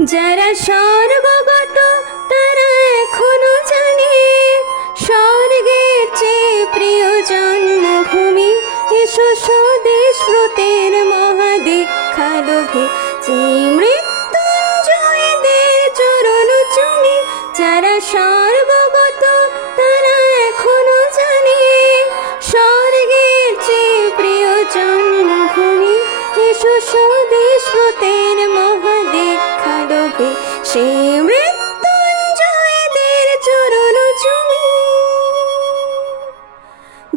যারা স্বর্গগত তারা এখনো জানে স্বর্গের চেয়ে প্রিয় জন্মভূমি। এসো স্বদেশ ব্রতের মহাদীক্ষা লোভে মৃত্যুঞ্জয়দের চরণ চুমি। যারা স্বর্গগত তারা এখনো জানে স্বর্গের চেয়ে প্রিয় জন্মভূমি। এসো স্বদেশ ব্রতের মহাদীক্ষা লোভে সে মৃত্যুঞ্জয়দের চরণ চুমি।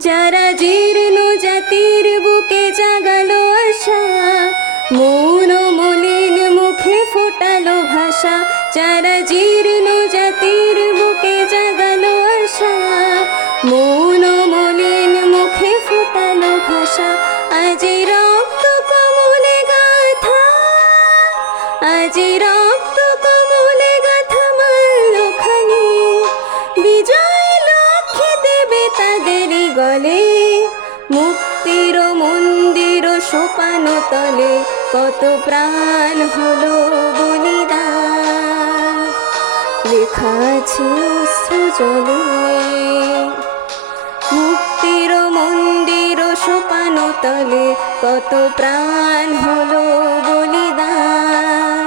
যারা জীর্ণ জাতির বুকে জাগালো আশা মৌন মলিন মুখে ফোটালো ভাষা। যারা জীর্ণ জাতির বুকে জাগালো আশা মৌন মলিন মুখে ফোটালো ভাষা। আজি রক্ত কমলে গাথা, আজি রক্ত কমলে গাথা মাল্যখানি বিজয় লক্ষ্মী দেবে তাদেরই গলে। মুক্তির মন্দির সোপান তলে কত প্রাণ হলো বলিদান লেখা আছে অশ্রুজলে। মুক্তির মন্দির সোপান তলে কত প্রাণ হলো বলিদান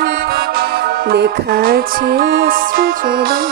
লেখা আছে অশ্রুজলে।